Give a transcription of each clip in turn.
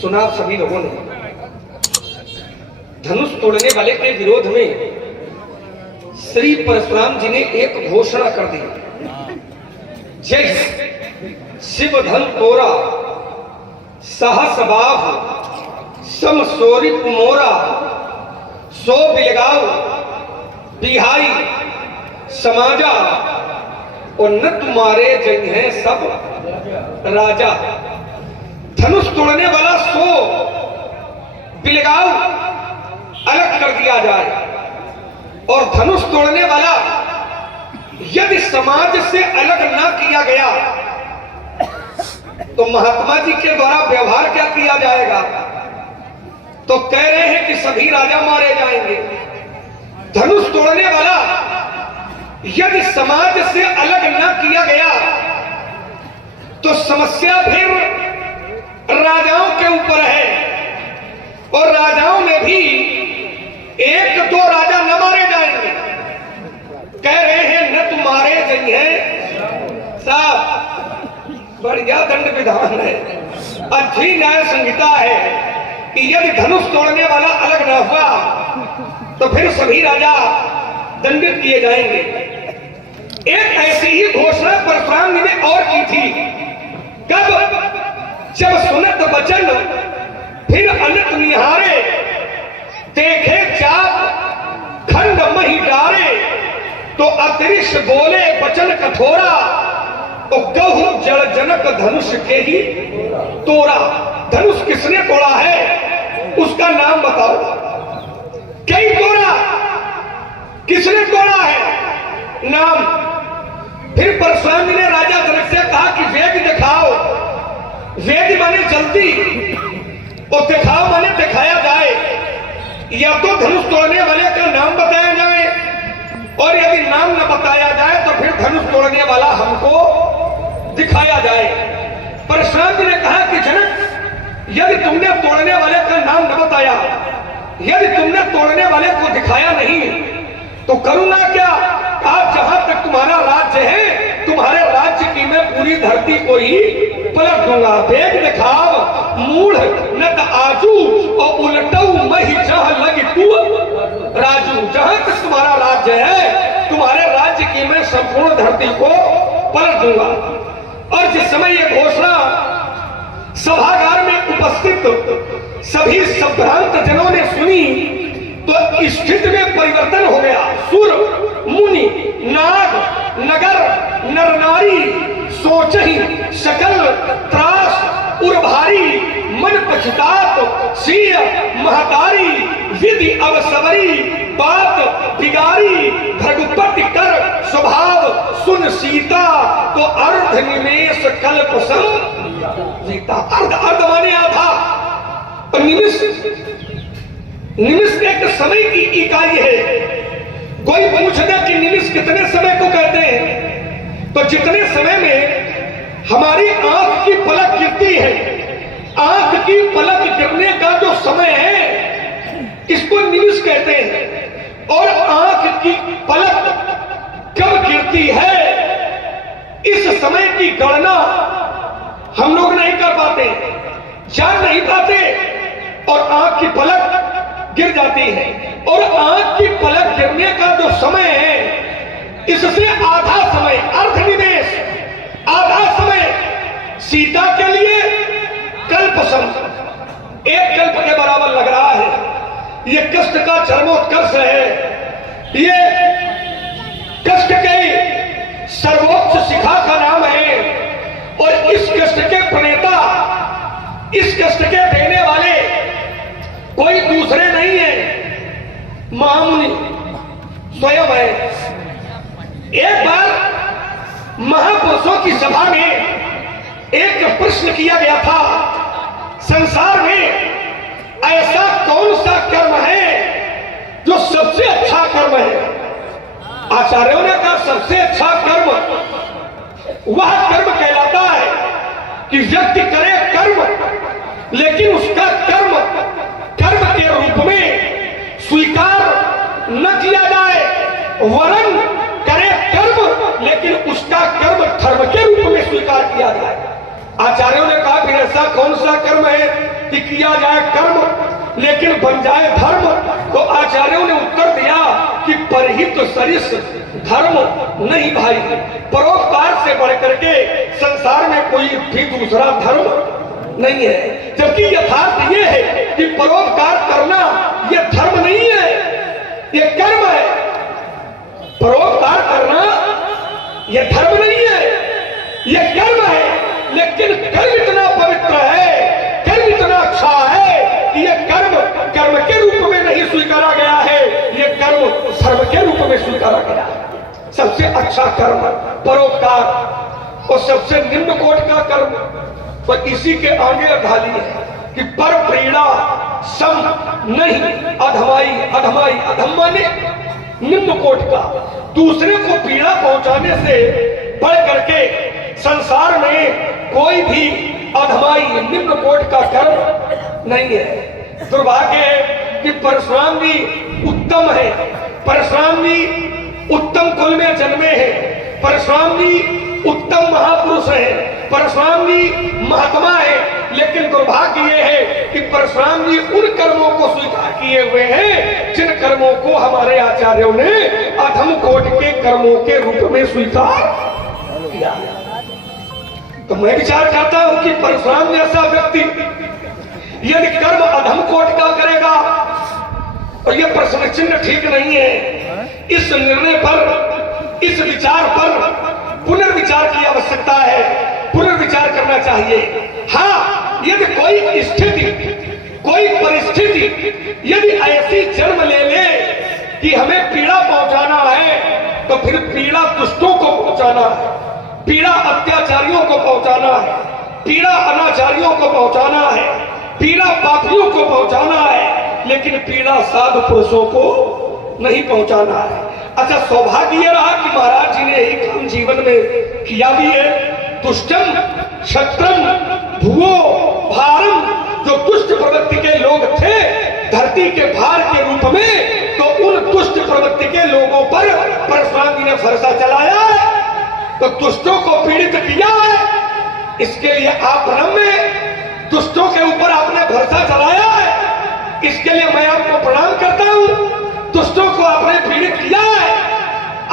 सुना सभी लोगों ने। धनुष तोड़ने वाले के विरोध में श्री परशुराम जी ने एक घोषणा कर दी, जय शिव धन तोरा सहस बाह समसोरी कुमोरा सो बिलगाव बिहाई समाजा और न तुम्हारे जय हैं सब राजा। धनुष तोड़ने वाला सो बिलगाव अलग कर दिया जाए और धनुष तोड़ने वाला यदि समाज से अलग ना किया गया तो महात्मा जी के द्वारा व्यवहार क्या किया जाएगा? तो कह रहे हैं कि सभी राजा मारे जाएंगे। धनुष तोड़ने वाला यदि समाज से अलग ना किया गया तो समस्या फिर राजाओं के ऊपर है और राजाओं में भी एक दो राजा न मारे जाएंगे। कह रहे हैं न तुम्हारे जय हैं साहब, बढ़िया दंड विधान है, अच्छी न्याय संहिता है कि यदि धनुष तोड़ने वाला अलग न हुआ तो फिर सभी राजा दंडित किए जाएंगे। एक ऐसी ही घोषणा परशुराम जी ने और की थी। कब? जब सुनत बचन फिर अनत निहारे देखे चाप खंड मही डारे तो अतिरिक्त बोले बचन कठोरा तो गहु जड़ जनक धनुष के ही तोड़ा। धनुष किसने तोड़ा है उसका नाम बताओ। कई तोड़ा, किसने तोड़ा है नाम? फिर परशुराम जी ने राजा जनक से कहा कि वेग दिखाओ। वेग माने जल्दी और दिखाओ माने दिखाया जाए। या तो धनुष तोड़ने वाले का नाम बताया जाए और यदि नाम न बताया जाए तो फिर धनुष तोड़ने वाला हमको दिखाया जाए। परशुराम जी ने कहा कि जनक यदि तुमने तोड़ने वाले का नाम न बताया, यदि तुमने तोड़ने वाले को दिखाया नहीं तो करूंगा क्या? आप जहां तक तुम्हारा राज्य है तुम्हारे राज्य की मैं पूरी धरती को ही पलट दूंगा। वेग दिखाव मूढ़ नत आजू और उलटऊ मही जहां लगी तू राजू। जहां तक तुम्हारा राज्य है तुम्हारे राज्य की मैं संपूर्ण धरती को पलट दूंगा। और जिस समय यह घोषणा सभागार में उपस्थित सभी संभ्रांत जनों ने सुनी तो स्थिति में परिवर्तन हो गया। सुर मुनि नाग नगर नर नारी सोचही सकल त्रास उर्भारी मन पछतात सिय महतारी विधि अवसवरी बात बिगारी भृगुपति कर स्वभाव सुन सीता तो अर्ध निमेष कल्प सीता। अर्ध अर्ध माने आधा और निमिष एक समय की इकाई है। कोई पूछ दे कि निमिष कितने समय को कहते हैं तो जितने समय में हमारी आंख की पलक गिरती है, आंख की पलक गिरने का जो समय है इसको निमिष कहते हैं। और आंख की पलक कब गिरती है इस समय की गणना हम लोग नहीं कर पाते, जान नहीं पाते और आंख की पलक गिर जाती है। और आंख की पलक गिरने का जो समय है इससे आधा समय अर्धनिमेष, आधा समय सीता के लिए कल्प सम, एक कल्प के बराबर लग रहा है। ये कष्ट का चरमोत्कर्ष है, ये कष्ट के सर्वोच्च शिखा का नाम है। और इस कष्ट के प्रणेता, इस कष्ट के देने वाले कोई दूसरे नहीं है, महामुनि स्वयं है। एक बार महापुरुषों की सभा में एक प्रश्न किया गया था, संसार में ऐसा कौन सा कर्म है जो सबसे अच्छा कर्म है? आचार्यों ने कहा सबसे अच्छा कर्म वह कर्म कहलाता है कि व्यक्ति करे कर्म लेकिन उसका कर्म कर्म के रूप में स्वीकार न किया जाए, वरन करे कर्म लेकिन उसका कर्म धर्म के रूप में स्वीकार किया जाए। आचार्यों ने कहा फिर ऐसा कौन सा कर्म है कि किया जाए कर्म लेकिन बन जाए धर्म, तो आचार्यों ने उत्तर दिया कि परहित सरिस धर्म नहीं भाई, परोपकार से बढ़ करके संसार में कोई भी दूसरा धर्म नहीं है। जबकि यथार्थ ये है कि परोपकार करना ये धर्म नहीं है, ये कर्म है। परोपकार करना ये धर्म नहीं है, ये कर्म है। लेकिन कर्म इतना पवित्र है, कर्म इतना अच्छा है कि ये कर्म कर्म के रूप में नहीं स्वीकारा गया है, ये कर्म धर्म के रूप में स्वीकारा गया है। सबसे अच्छा कर्म परोपकार और सबसे निम्न कोटि का कर्म, और इसी के आगे ढाली है कि पर प्रीड़ा सम नहीं अधमाई, अधमाई अधम्मा ने निम्न कोटि का, दूसरे को पीड़ा पहुंचाने से बढ़ करके संसार में कोई भी अधमाई निम्न कोटि का कर्म नहीं है। दुर्भाग्य है कि परशुराम जी उत्तम है, परशुराम जी उत्तम कुल में जन्मे हैं, परशुराम जी उत्तम महापुरुष है, परशुराम जी महात्मा है। लेकिन दुर्भाग्य ये है कि परशुराम जी उन कर्मों को स्वीकार किए हुए हैं जिन कर्मों को हमारे आचार्यों ने अधम कोटि के कर्मों के रूप में स्वीकार किया। तो मैं विचार करता हूं कि परशुराम जैसा व्यक्ति यदि कर्म अधम कोटि का करेगा और यह प्रश्न चिन्ह ठीक नहीं है। इस निर्णय पर, इस विचार पर पुनर्विचार की आवश्यकता है, पुनर्विचार करना चाहिए। हाँ, यदि कोई स्थिति, कोई परिस्थिति यदि ऐसी जन्म ले ले कि हमें पीड़ा पहुंचाना है, तो फिर पीड़ा दुष्टों को पहुंचाना है, पीड़ा अत्याचारियों को पहुंचाना है, पीड़ा अनाचारियों को पहुंचाना है, पीड़ा पापियों को पहुंचाना है, लेकिन पीड़ा साधु पुरुषों को नहीं पहुंचाना है। अच्छा, सौभाग्य यह रहा कि महाराज जी ने यही काम जीवन में किया भी है। दुष्टम क्षत्रम भुवो भारम, जो दुष्ट प्रवृत्ति के लोग थे धरती के भार के रूप में, तो उन दुष्ट प्रवृत्ति के लोगों पर परशुराम जी ने फरसा चलाया है, तो दुष्टों को पीड़ित किया है। इसके लिए आप में दुष्टों के ऊपर आपने भरोसा चलाया है, इसके लिए मैं आपको प्रणाम करता हूं। दुष्टों को आपने पीड़ित किया है,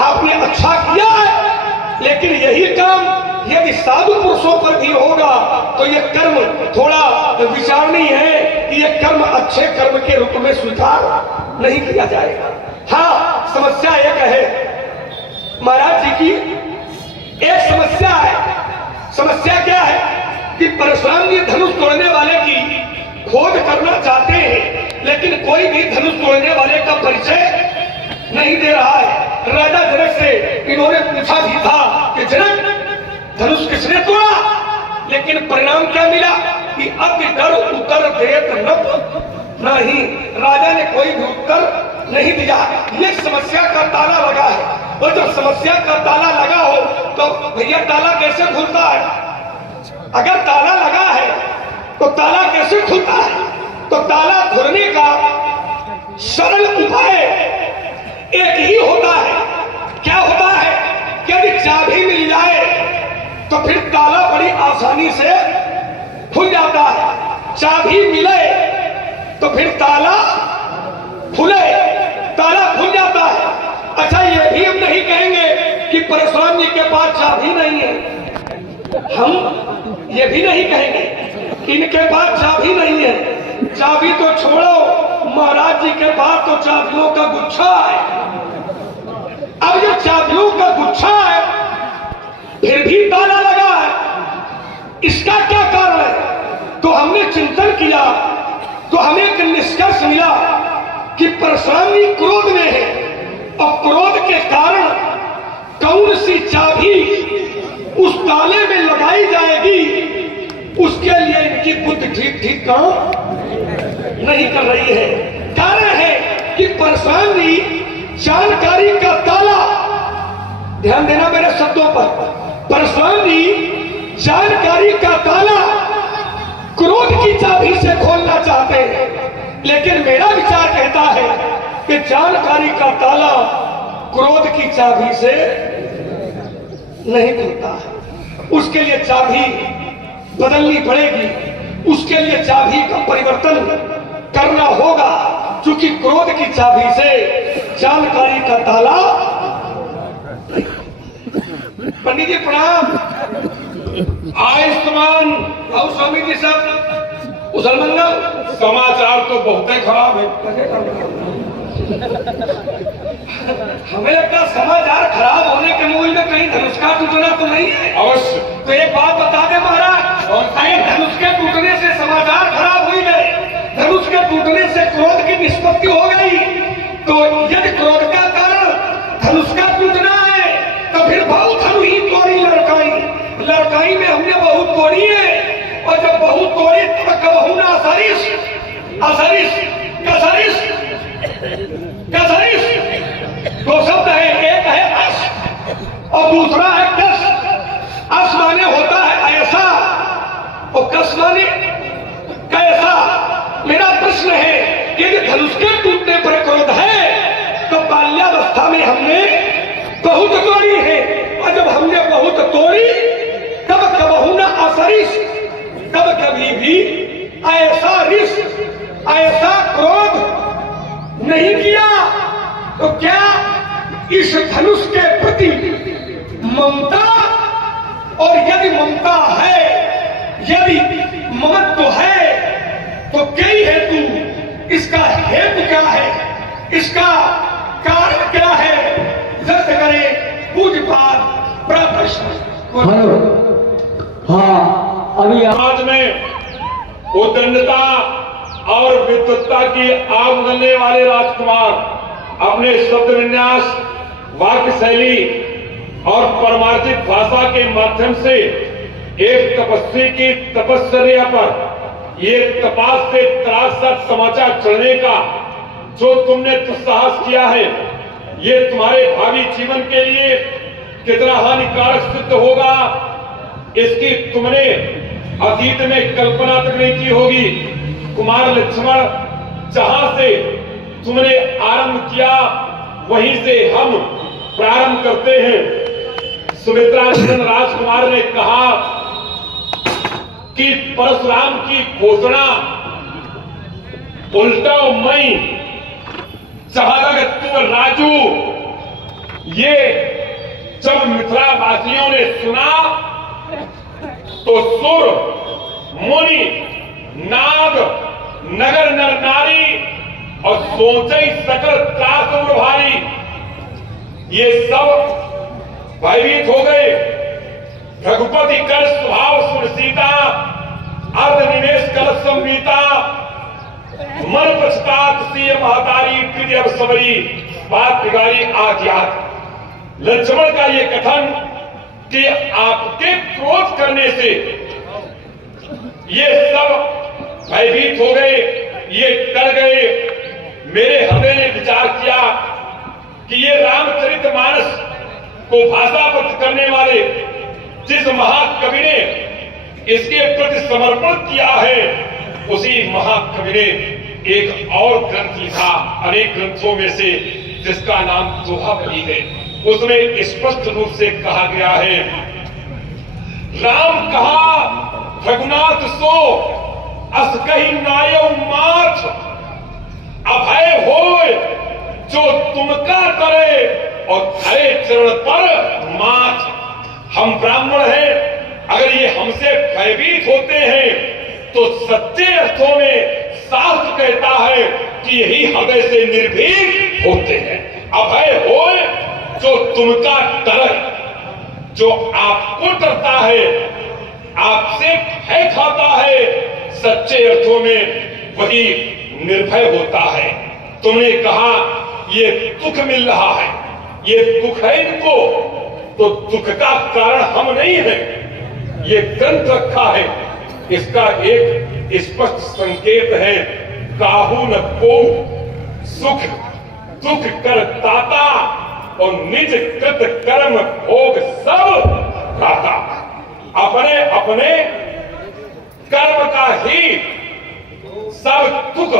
आपने अच्छा किया है, लेकिन यही काम यदि साधु पुरुषों पर भी होगा तो यह कर्म थोड़ा विचारणीय है कि यह कर्म अच्छे कर्म के रूप में स्वीकार नहीं किया जाएगा। हाँ, समस्या एक है महाराज जी की, एक समस्या है। समस्या क्या है कि परशुराम जी धनुष तोड़ने वाले की खोज करना चाहते हैं, लेकिन कोई भी धनुष तोड़ने वाले का परिचय नहीं दे रहा है। राजा जनक से इन्होंने पूछा भी था कि जनक धनुष किसने तोड़ा, लेकिन परिणाम क्या मिला कि अति डर उत्तर देत नप नहीं, राजा ने कोई भी उत्तर नहीं दिया। ये समस्या का ताला लगा है, और जब समस्या का ताला लगा हो तो भैया ताला कैसे खुलता है? अगर ताला लगा है तो ताला कैसे खुलता है? तो ताला खुलने का सरल उपाय एक ही होता है। क्या होता है? यदि चाबी मिल जाए तो फिर ताला बड़ी आसानी से खुल जाता है। चाबी मिले तो फिर ताला खुले, ताला खुल जाता है। अच्छा, ये भी हम नहीं कहेंगे कि परशुराम जी के पास चाबी नहीं है, हम ये भी नहीं कहेंगे इनके पास चाबी नहीं है। चाबी तो छोड़ो, महाराज जी के पास तो चाबियों का गुच्छा है। अब ये चाबियों का गुच्छा है, फिर भी ताला लगा है, इसका क्या कारण है? तो हमने चिंतन किया तो हमें एक निष्कर्ष मिला कि परशुराम जी क्रोध में है, और क्रोध के कारण कौन सी चाबी उस ताले में लगाई जाएगी, उसके लिए इनकी बुद्धि ठीक ठीक काम नहीं कर रही है। कारण है कि परशुराम जी जानकारी का ताला, ध्यान देना मेरे शब्दों पर, परशुराम जी जानकारी का ताला क्रोध की चाबी से खोलना चाहते हैं, लेकिन मेरा विचार कहता है कि जानकारी का ताला क्रोध की चाबी से नहीं खुलता है। उसके लिए चाबी बदलनी पड़ेगी, उसके लिए चाबी का परिवर्तन करना होगा, क्योंकि क्रोध की चाबी से जानकारी का ताला। पंडित जी प्रणाम। आयुष्मान और स्वामी जी सब कुशल मंगल। समाचार तो बहुत ही खराब है। हमें लगता समाचार खराब होने के मूल में कहीं धनुष का टूटना तो नहीं है। अवश्य। तो एक बात बता दे महाराज, और कहीं धनुष के टूटने से समाचार खराब हो गए, धनुष के टूटने से क्रोध की निष्पत्ति हो गई, तो यदि क्रोध का कारण धनुष का टूटना है तो फिर बहुत धनु ही तोड़ी लड़काई। लड़काई में हमने बहुत तोड़ी है, और जब बहुत तोड़ी तब कबहू ना असरिस असरिस कसरिस कसरिस। दो शब्द है, एक है अस और दूसरा है कस। अस माने होता है ऐसा और कस माने कैसा। मेरा प्रश्न है, यदि धनुष के टूटने पर क्रोध है तो बाल्यावस्था में हमने बहुत तोड़ी है, और जब हमने बहुत तोड़ी तब कबहू ना असरिस, तब कभी भी ऐसा रिस ऐसा क्रोध नहीं किया। तो क्या इस धनुष के प्रति ममता, और यदि ममता है, यदि ममत्व है, तो कई हेतु, इसका हेतु क्या है, इसका कारण क्या है, व्यक्त करें पूज्यपाद प्रश्न। हेलो, हाँ अभी समाज में उद्दंडता और विद्वत्ता की आग उगलने वाले राजकुमार अपने शब्द विन्यास, वाक्य शैली और परमार्थिक भाषा के माध्यम से एक तपस्वी की तपस्या पर ये तपास से त्रासा समाचार चढ़ने का जो तुमने दुस्साहस किया है, ये तुम्हारे भावी जीवन के लिए कितना हानिकारक सिद्ध होगा, इसकी तुमने अतीत में कल्पना तक नहीं की होगी। कुमार लक्ष्मण, जहां से तुमने आरंभ किया वहीं से हम प्रारंभ करते हैं। सुमित्रा नंदन राजकुमार ने कहा कि परशुराम की घोषणा उल्टा मई चहलग तू राजू, ये जब मिथिला वासियों ने सुना तो सुर मुनि नाग नगर नर नारी और सोचे सकल त्रास भारी, ये सब भयभीत हो गए। रघुपति कर स्वभाव सुन सीता, अर्ध निवेश कर संवीता, मन पछतात सी महतारी, प्रीति अब सबरी बात बिगाड़ी आज्ञात। लक्ष्मण का ये कथन कि आपके क्रोध करने से ये सब भयभीत हो गए, ये डर गए। मेरे हृदय ने विचार किया कि ये रामचरितमानस को भाषाबद्ध करने वाले जिस महाकवि ने इसके प्रति समर्पण किया है, उसी महाकवि ने एक और ग्रंथ लिखा अनेक ग्रंथों में से, जिसका नाम दोहाबली है। उसमें स्पष्ट रूप से कहा गया है, राम कहा रघुनाथ सो अस कही नायो माथ, अभय होय जो तुमका करे और धरे चरण पर माथ। हम ब्राह्मण हैं, अगर ये हमसे भयभीत होते हैं तो सच्चे अर्थों में शास्त्र कहता है कि यही हृदय से निर्भीक होते हैं। अभय होय जो तुमका डरे, जो आपको डरता है, आपसे भय खाता है, सच्चे अर्थों में वही निर्भय होता है। तुमने कहा ये दुख मिल रहा है, ये दुख है इनको, तो दुख का कारण हम नहीं है। ये ग्रंथ रखा है, इसका एक स्पष्ट संकेत है, काहू न को सुख दुख कर दाता और निज कृत कर्म भोग सब दाता। अपने अपने कर्म का ही सब दुख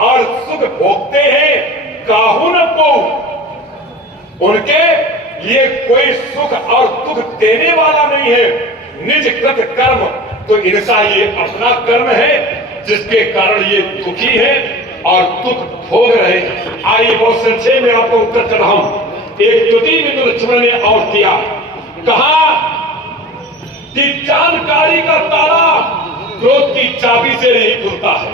और सुख भोगते हैं। काहू न को, उनके लिए कोई सुख और दुख देने वाला नहीं है। निज कृत कर्म, तो इनका ये अपना कर्म है जिसके कारण ये दुखी है और दुख भोग रहे हैं। आइए बहुत संक्षेप में आपको उत्तर चढ़ाऊं। एक युति में तो लक्ष्मण ने और किया, कहा कि जानकारी का ताला क्रोध की चाबी से नहीं खुलता है।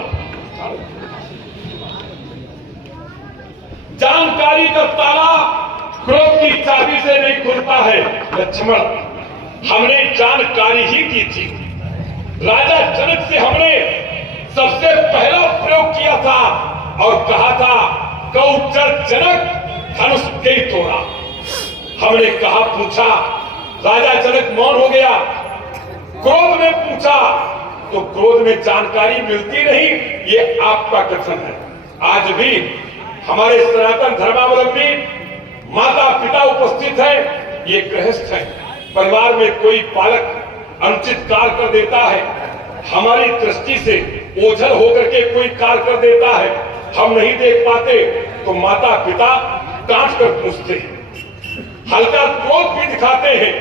जानकारी का ताला क्रोध की चाबी से नहीं खुलता है। लक्ष्मण, हमने जानकारी ही की थी। राजा जनक से हमने सबसे पहला प्रयोग किया था और कहा था गौचर जनक धनुष के तोड़ा। हमने कहा, पूछा, राजा जनक मौन हो गया। क्रोध में पूछा तो क्रोध में जानकारी मिलती नहीं, ये आपका कथन है। आज भी हमारे सनातन धर्मावलंबी माता पिता उपस्थित है, ये गृहस्थ है। परिवार में कोई बालक अनुचित कार्य कर देता है, हमारी दृष्टि से ओझल होकर के कोई कार्य कर देता है, हम नहीं देख पाते तो माता पिता डांट कर पूछते हैं, हल्का क्रोध भी दिखाते हैं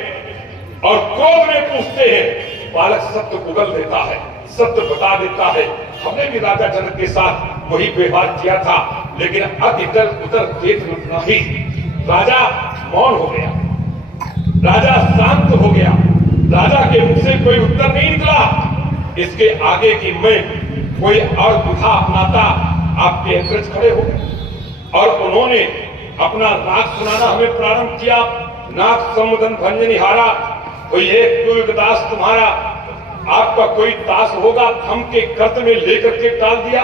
और क्रोध में पूछते हैं। बालक सत्य उगल देता है, सत्य बता देता है। हमने भी राजा जनक के साथ वही व्यवहार किया था, लेकिन अब इधर उधर देख नहीं। राजा मौन हो गया, राजा शांत हो गया, राजा के मुख से कोई उत्तर नहीं निकला। इसके आगे की मैं कोई और दुखा अपनाता, आपके अग्रज खड़े हो गए और उन्होंने अपना राग सुनाना हमें प्रारंभ किया। नाग समुदन भंजनिहारा, कोई एक दास तुम्हारा, आपका कोई दास होगा, थम के कर्त में लेकर के डाल दिया।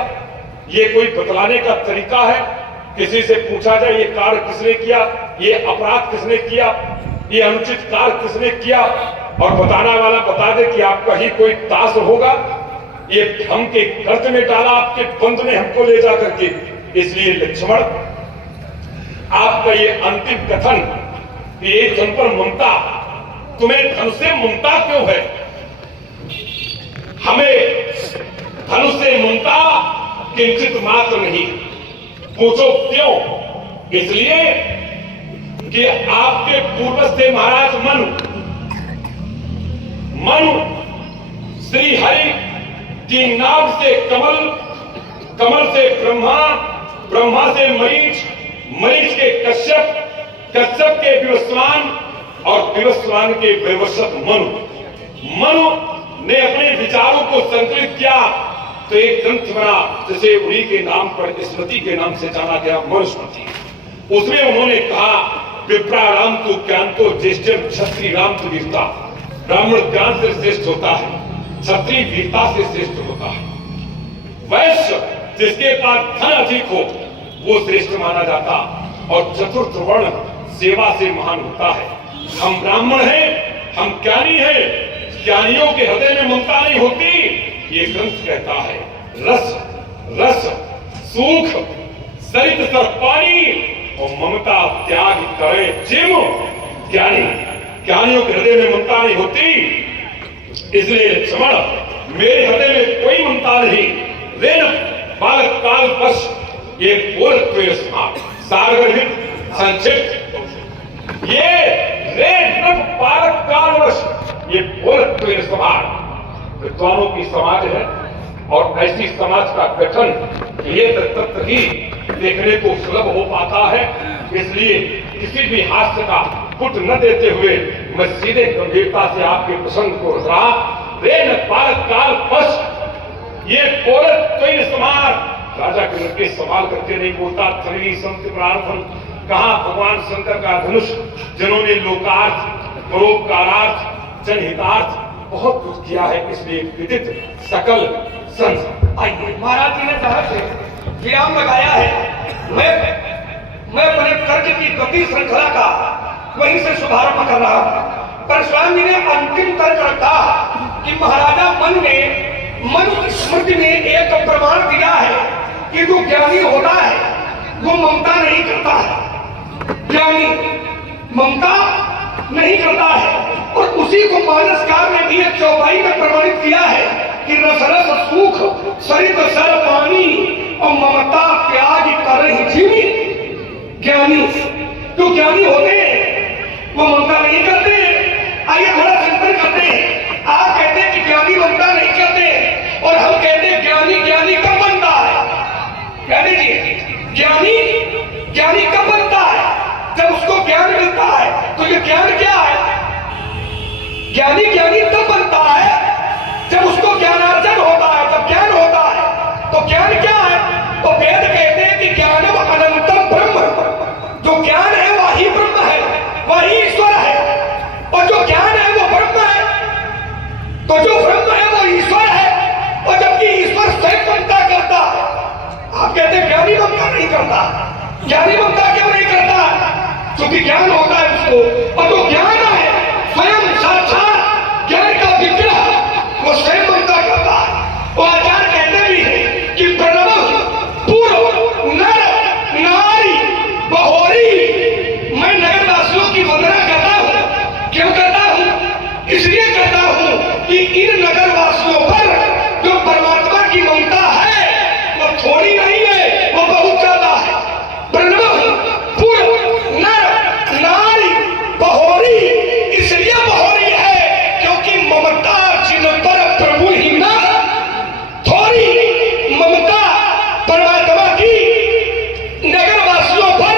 ये कोई बतलाने का तरीका है? किसी से पूछा जाए ये कार्य किसने किया, ये अपराध किसने किया, ये अनुचित कार्य किसने किया, और बताना वाला बता दे कि आपका ही कोई दास होगा। ये हम के कर्त में डाला, आपके बंद में हमको ले जा करके। इसलिए लक्ष्मण, आपका ये अंतिम कथन, ये जन पर ममता, तुम्हें धनुष से ममता क्यों है? हमें धनुष से ममता किंचित मात्र नहीं। पूछो क्यों? इसलिए कि आपके पूर्वज थे महाराज मनु श्री हरि की नाभ से कमल, कमल से ब्रह्मा, ब्रह्मा से मरीच, मरीच के कश्यप, कश्यप के विवस्वान और विवस्वान के वैवस्वत मनु ने अपने विचारों को संकलित किया तो एक ग्रंथ बना, जिसे उन्हीं के नाम पर, स्मृति के नाम से जाना गया, मनुस्मृति। उसमें उन्होंने कहा, विप्राराम तो ज्ञान तो ज्येष्ठम, क्षत्रिय राम तो वीरता। ब्राह्मण ज्ञान से श्रेष्ठ होता है, क्षत्रिय वीरता से श्रेष्ठ होता है। वैश्य जिसके पास धन अधिक हो वो श्रेष्ठ माना जाता, और चतुर्थ वर्ण सेवा से महान होता है। हम ब्राह्मण हैं, हम ज्ञानी हैं, ज्ञानियों के हृदय में ममता नहीं होती। ये ग्रंथ कहता है, रस रस सुख सरित सर पानी और ममता त्याग करे जिम ज्ञानी। ज्ञानियों के हृदय में ममता नहीं होती। इसलिए लक्ष्मण, मेरे हृदय में कोई ममता नहीं। रेन बालक काल बस ये पूर्ण सार्वजनिक संक्षिप्त, ये रेन बालक काल बस ये पूर्ण स्वभाव विद्वानों की समाज है, और ऐसी समाज का गठन ये तत्व ही देखने को सुलभ हो पाता है। इसलिए किसी भी हास्य का पुट न देते हुए मैं सीधे गंभीरता से आपके प्रसंग को रहा। रेन बालक काल बस ये पूर्ण समाज, राजा के लड़के सवाल करके नहीं बोलता। धनी संत प्रार्थन, कहा भगवान शंकर का धनुष, जिन्होंने लोकार्थ, परोपकारार्थ, जनहितार्थ बहुत कुछ किया है। इसलिए विदित सकल संत। आइए, महाराज जी ने कहा से विराम लगाया है। मैं अपने कर्ज की गति श्रृंखला का वहीं से शुभारंभ कर रहा हूं। परशुराम जी ने अंतिम तर्क रखा कि महाराजा मनु स्मृति में एक प्रमाण दिया है कि जो ज्ञानी होता है वो ममता नहीं करता है। ज्ञानी ममता नहीं करता है, और उसी को मानस काल में भी एक चौपाई में प्रमाणित किया है कि रस रस सुख सरित सर पानी और ममता त्याग कर जीवी। ज्ञानी जो ज्ञानी होते हैं वो ममता नहीं करते। आइए थोड़ा चिंतन करते हैं। आप कहते हैं कि ज्ञानी ममता ज्ञानी कब बनता है? जब उसको ज्ञान मिलता है। तो ये ज्ञान क्या है? ज्ञानी तब बनता है जब उसको ज्ञानार्जन होता है, जब ज्ञान होता है। तो ज्ञान क्या है? तो वेद कहते हैं कि ज्ञानम अनंतम ब्रह्म, जो ज्ञान है वही ब्रह्म है, वही ईश्वर है। और जो ज्ञान है वो ब्रह्म है, तो जो ब्रह्म है वो ईश्वर है। और जबकि ईश्वर स्वयं ममता करता है। आप कहते हैं ज्ञानी ममता नहीं करता। ज्ञानी ममता क्यों नहीं करता? क्योंकि ज्ञान होता है उसको। और जो ज्ञान है स्वयं साक्षात ज्ञान का विग्रह, वो स्वयं ममता करता है। वो आचार्य कहते भी है कि प्रणव पूर्व नर नारी बहोरी। मैं नगरवासियों की वंदना करता हूं। क्यों करता हूं? इसलिए करता हूं कि इन नगरवासियों पर जो परमात्मा की ममता है वो थोड़ी नहीं है, वो बहुत ज्यादा है। प्रणव पूर्व नर नारी बहोरी, इसलिए बहोरी है क्योंकि ममता जिन पर प्रभु ही न थोड़ी। ममता परमात्मा की नगरवासियों पर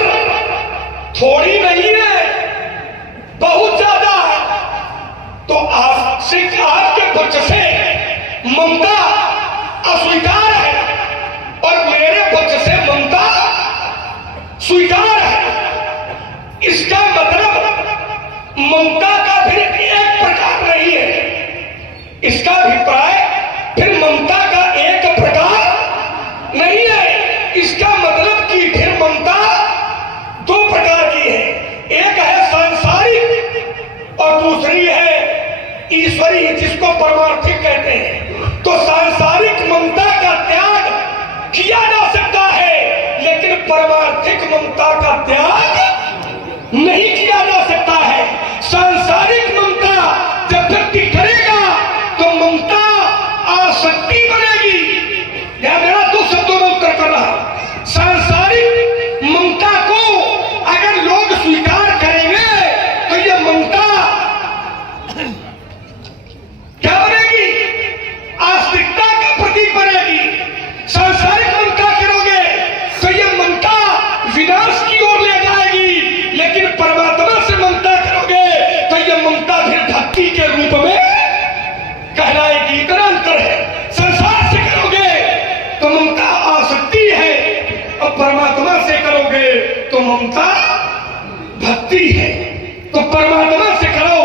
थोड़ी नहीं है, बहुत ज्यादा है। तो आपके पक्ष से ममता अस्वीकार है और मेरे पक्ष से ममता स्वीकार है। इसका मतलब ममता का फिर एक प्रकार नहीं है। इसका अभिप्राय फिर ममता का एक प्रकार नहीं है। इसका मतलब कि फिर ममता दो प्रकार की है। एक है सांसारिक और दूसरी है ईश्वरी, जिसको परमार्थिक कहते हैं। तो सांसारिक ममता का त्याग किया जा सकता है, लेकिन परमार्थिक ममता का त्याग नहीं किया जा सकता है। सांसारिक ममता जब व्यक्ति करेगा तो ममता आसक्ति बनेगी। या मेरा दो शब्दों में उत्तर कर रहा। सांसारिक ममता को अगर लोग स्वीकार करेंगे तो यह ममता क्या बनेगी? आस्तिकता का प्रतीक बनेगी। सांसारिक ममता करोगे तो यह ममता विनाश की ओर ले जाएगी, लेकिन परमात्मा से ममता करोगे तो यह ममता फिर भक्ति के रूप में कहलाएगी। इतना अंतर है। संसार से करोगे तो ममता आसक्ति है और परमात्मा से करोगे तो ममता भक्ति है। तो परमात्मा से करो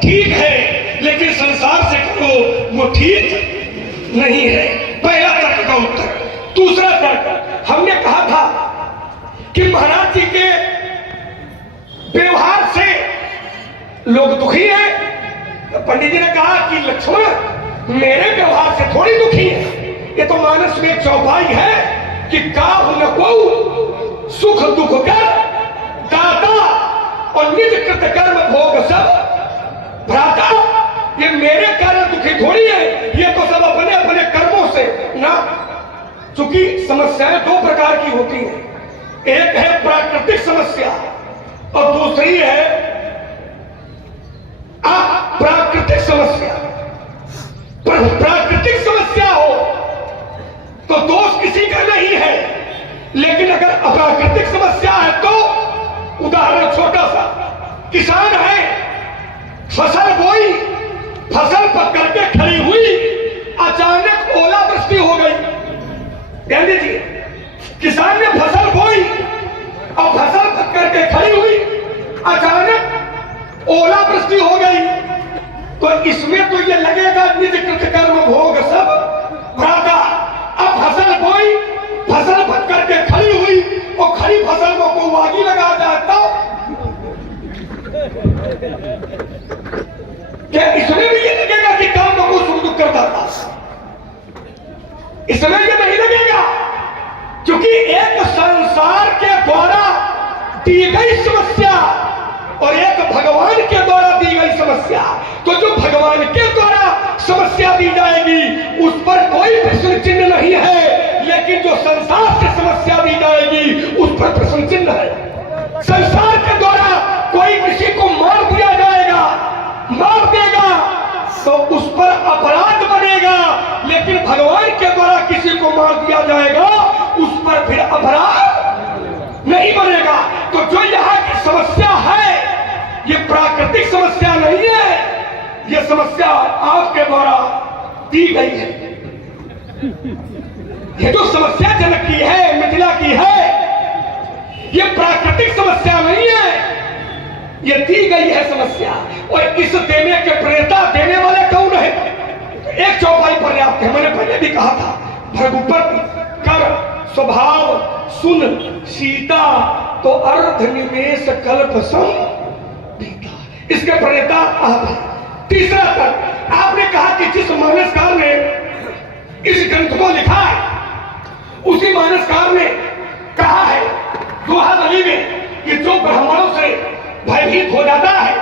ठीक है, लेकिन संसार से करो वो ठीक नहीं है। पहला तर्क का उत्तर। दूसरा तर्क, हमने कहा था कि महाराज जी के व्यवहार से लोग दुखी हैं। तो पंडित जी ने कहा कि लक्ष्मण मेरे व्यवहार से थोड़ी दुखी है। ये तो मानस में एक चौपाई है कि काहु न को सुख दुख कर दाता और निज कृत कर्म भोग सब भ्राता। ये मेरे कारण दुखी थोड़ी है, ये तो सब अपने अपने कर्मों से ना। चूंकि समस्याएं दो प्रकार की होती हैं। एक है प्राकृतिक समस्या और दूसरी है अप्राकृतिक समस्या। प्राकृतिक समस्या हो तो दोष किसी का नहीं है, लेकिन अगर अप्राकृतिक समस्या है तो उदाहरण छोटा सा, किसान है, फसल बोई, फसल पक करके खड़ी हुई, अचानक ओलावृष्टि हो गई। ध्यान दीजिए, किसान ने फसल बोई और फसल पक करके खड़ी हुई, अचानक ओलावृष्टि हो गई। तो इसमें तो ये लगेगा निज कृत कर्म भोग सब भ्राता। अब फसल बोई, फसल पक करके खड़ी हुई और खड़ी फसल को कोई आगी लगा जाता, क्या इसमें भी ये लगेगा कि काम को कोई सुख दुख करता था? इसमें ये नहीं लगेगा, क्योंकि एक संसार के द्वारा दी गई समस्या और एक भगवान के द्वारा दी गई समस्या। तो जो भगवान के द्वारा समस्या दी जाएगी उस पर कोई प्रश्न चिन्ह नहीं है, लेकिन जो संसार से समस्या दी जाएगी उस पर प्रश्न चिन्ह है। संसार के द्वारा कोई किसी को मार दिया जाएगा, मार देगा तो उस पर अपराध बनेगा, लेकिन भगवान के द्वारा किसी को मार दिया जाएगा उस पर फिर अपराध नहीं बनेगा। तो जो यहाँ की समस्या है ये प्राकृतिक समस्या नहीं है, ये समस्या आपके द्वारा दी गई है। ये जो समस्या जनक की है, मिथिला की है, ये प्राकृतिक समस्या नहीं है, ये दी गई है समस्या। और इस देने के प्रेरणा देने वाले कौन है? एक चौपाई पर्याप्त है। मैंने पहले भी कहा था, भृगुपति कर स्वभाव सुन सीता तो अर्ध निमेष कल्प सम बीता। इसके प्रेरणा आप है। तीसरा तक आपने कहा कि जिस मानसकार ने इस ग्रंथ को लिखा है उसी मानसकार ने कहा है दोहा दली में कि जो ब्राह्मणों से भयभीत हो जाता है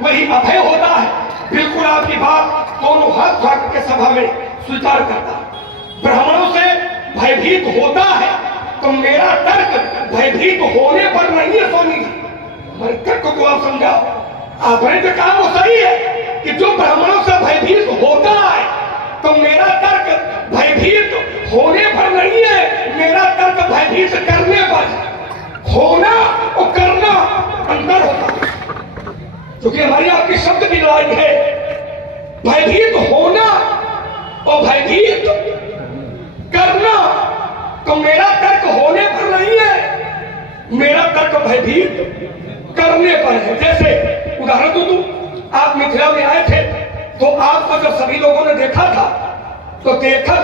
वही अभय होता है। बिल्कुल आपकी बात दोनों हाथ उठा के सभा में स्वीकार करता। ब्राह्मणों से भयभीत होता है तो मेरा तर्क भयभीत होने पर नहीं है स्वामी जी। हमारे तर्क को आप समझाओ। आपने जो कहा वो सही है कि जो ब्राह्मणों से भयभीत होता है तो मेरा तर्क भयभीत होने पर नहीं है, मेरा तर्क भयभीत करने पर। होना और करना अंतर होता है, क्योंकि हमारी आपकी शब्द की लड़ाई है। भयभीत होना और भयभीत करना, तो मेरा तर्क होने पर नहीं है, मेरा तर्क भयभीत करने पर है। जैसे उदाहरण दूं, आप मिथिला में आए थे तो आपको जब सभी लोगों ने देखा था तो देखा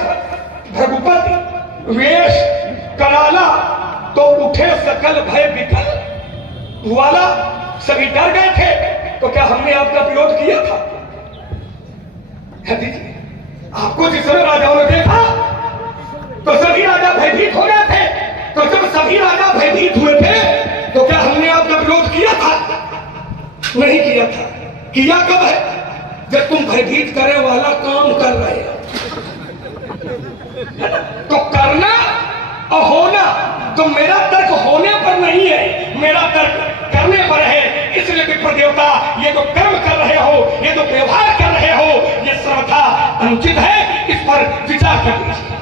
भृगुपति वेश कराला तो उठे सकल भय विकल वाला। सभी डर गए थे। तो क्या हमने आपका विरोध किया था? दीजिए, आपको जिस समय राजाओं ने देखा तो सभी राजा भयभीत हो गए थे। तो जब सभी राजा भयभीत हुए थे तो क्या हमने आपका विरोध किया था? नहीं किया था। किया कब है? जब तुम भयभीत करे वाला काम कर रहे हो। तो करना और होना, तो मेरा तर्क होने पर नहीं है, मेरा तर्क करने पर है। इसलिए विप्र देवता ये जो कर्म कर रहे हो, ये जो व्यवहार कर रहे हो, ये सर्वथा अनुचित है। इस पर विचार कर लीजिए।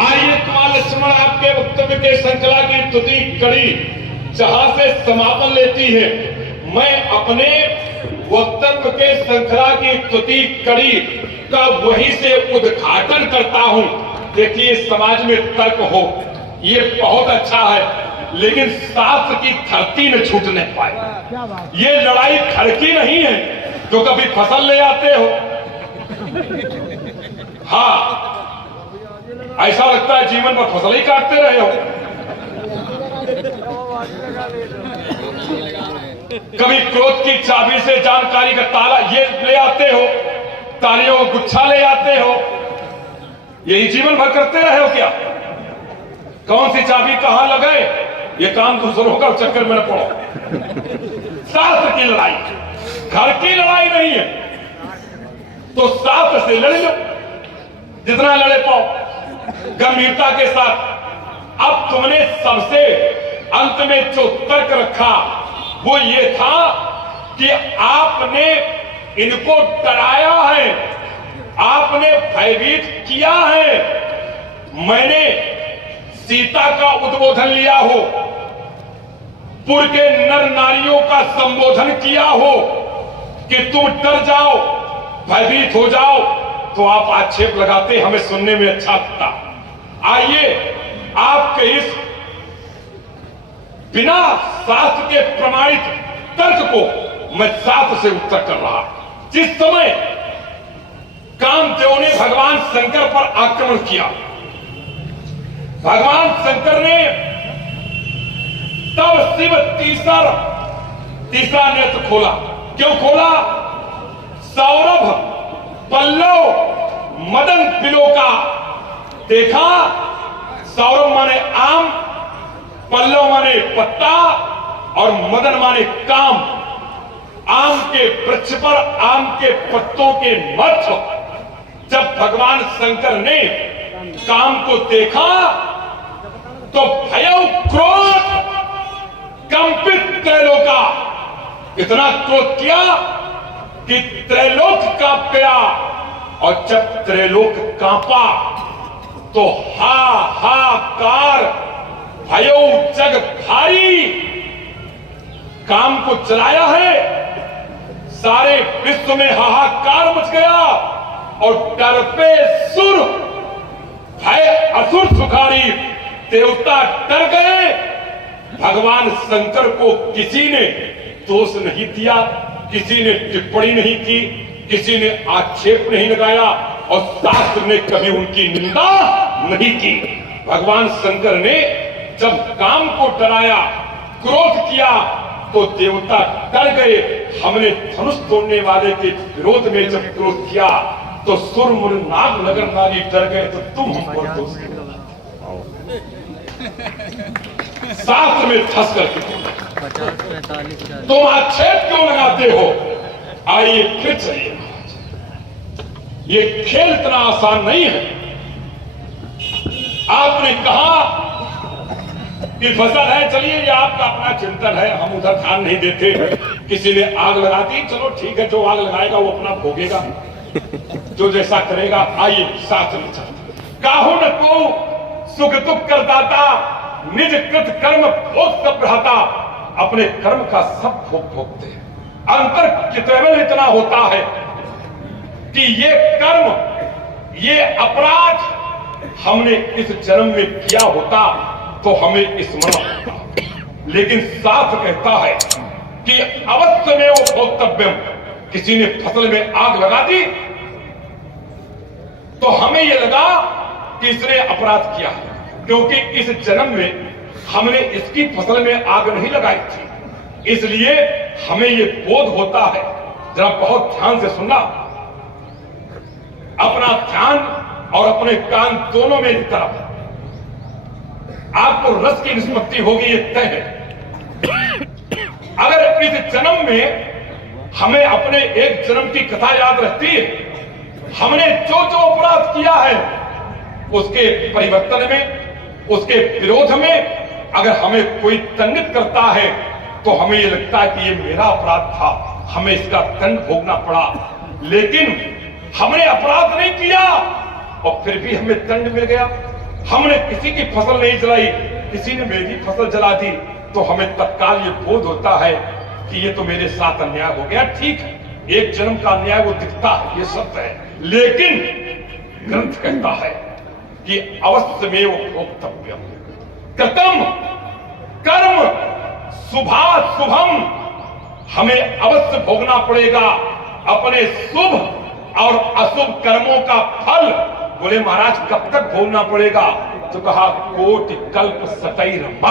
आइए कुमार लक्ष्मण आपके वक्तव्य के श्रृंखला की स्तुति कड़ी जहां से समापन लेती है, मैं अपने वक्तव्य के श्रृंखला की स्तुति कड़ी का वहीं से उद्घाटन करता हूं। देखिए, समाज में तर्क हो ये बहुत अच्छा है, लेकिन शास्त्र की धरती न छूटने पाए। ये लड़ाई खड़की नहीं है जो कभी फसल ले आते हो। हाँ, ऐसा लगता है जीवन पर फसल ही काटते रहे हो। कभी क्रोध की चाबी से जानकारी का ताला ये ले आते हो, तालियों का गुच्छा ले आते हो। यही जीवन भर करते रहे हो क्या? कौन सी चाबी कहां लगाए ये काम दूसरों का चक्कर में न पड़ो। शास्त्र की लड़ाई घर की लड़ाई नहीं है, तो शास्त्र से लड़ लो जितना लड़े पाओ गंभीरता के साथ। अब तुमने सबसे अंत में जो तर्क रखा वो ये था कि आपने इनको डराया है, आपने भयभीत किया है। मैंने सीता का उद्बोधन लिया हो, पुर के नर नारियों का संबोधन किया हो कि तुम डर जाओ, भयभीत हो जाओ, तो आप आक्षेप लगाते, हमें सुनने में अच्छा लगता। आइए आपके इस बिना शास्त्र के प्रमाणित तर्क को मैं शास्त्र से उत्तर कर रहा। जिस समय कामदेव ने भगवान शंकर पर आक्रमण किया, भगवान शंकर ने तब शिव तीसरा नेत्र खोला। क्यों खोला? सौरभ पल्लव मदन पिलोका देखा। सौरभ माने आम, पल्लव माने पत्ता और मदन माने काम। आम के वृक्ष पर आम के पत्तों के मध्य जब भगवान शंकर ने काम को देखा तो भय क्रोध कंपित त्रैलोका। इतना क्रोध किया कि त्रैलोक कांप गया, और जब त्रैलोक कांपा तो हाहाकार भयो जग भारी काम को चलाया है, सारे विश्व में हाहाकार मच गया और डर पे सुर भय असुर सुखारी देवता डर गए। भगवान शंकर को किसी ने दोष नहीं दिया, किसी ने टिप्पणी नहीं की, किसी ने आक्षेप नहीं लगाया और शास्त्र ने कभी उनकी निंदा नहीं की। भगवान शंकर ने जब काम को डराया, क्रोध किया तो देवता डर गए। हमने धनुष तोड़ने वाले के विरोध में जब क्रोध किया तो सुर मुर नाग नगर नारी डर गए, तो तुम हम पर दोष शास्त्र में फंस करके तुम आक्षेप क्यों लगाते हो? आइए फिर चलिए। ये खेल इतना आसान नहीं है। आपने कहा कि फसल है, चलिए ये आपका अपना चिंतन है, हम उधर ध्यान नहीं देते। किसी ने आग लगा दी, चलो ठीक है, जो आग लगाएगा वो अपना भोगेगा, जो जैसा करेगा। आइए साथ में चलते। काहू न को सुख दुख कर दाता, निज कृत कर्म भोग सब रहता। अपने कर्म का सब भोग भोगते हैं। अंतर केवल इतना होता है कि ये कर्म, ये अपराध हमने इस जन्म में किया होता तो हमें स्मरण होता, लेकिन शास्त्र कहता है कि अवश्य में वो भोक्तव्यम। किसी ने फसल में आग लगा दी तो हमें यह लगा कि इसने अपराध किया, क्योंकि इस जन्म में हमने इसकी फसल में आग नहीं लगाई थी, इसलिए हमें यह बोध होता है। जरा बहुत ध्यान से सुनना, अपना ध्यान और अपने कान दोनों में एक तरफ, आपको रस की निष्पत्ति होगी, ये तय है। अगर इस जन्म में हमें अपने एक जन्म की कथा याद रहती है, हमने जो जो अपराध किया है उसके परिवर्तन में, उसके विरोध में अगर हमें कोई दंडित करता है तो हमें यह लगता है कि ये मेरा अपराध था, हमें इसका दंड भोगना पड़ा। लेकिन हमने अपराध नहीं किया और फिर भी हमें दंड मिल गया। हमने किसी की फसल नहीं जलाई, किसी ने मेरी फसल जला दी, तो हमें तत्काल ये बोध होता है कि ये तो मेरे साथ अन्याय हो गया। ठीक है, एक जन्म का अन्याय वो दिखता है, ये सत्य है, लेकिन ग्रंथ कहता है कि अवश्य में वो भोक्तव्यम कृतम कर्म शुभाशुभम। हमें अवश्य भोगना पड़ेगा अपने शुभ और अशुभ कर्मों का फल। बोले महाराज कब तक भोगना पड़ेगा? तो कहा कोटि कल्प सतैर मत।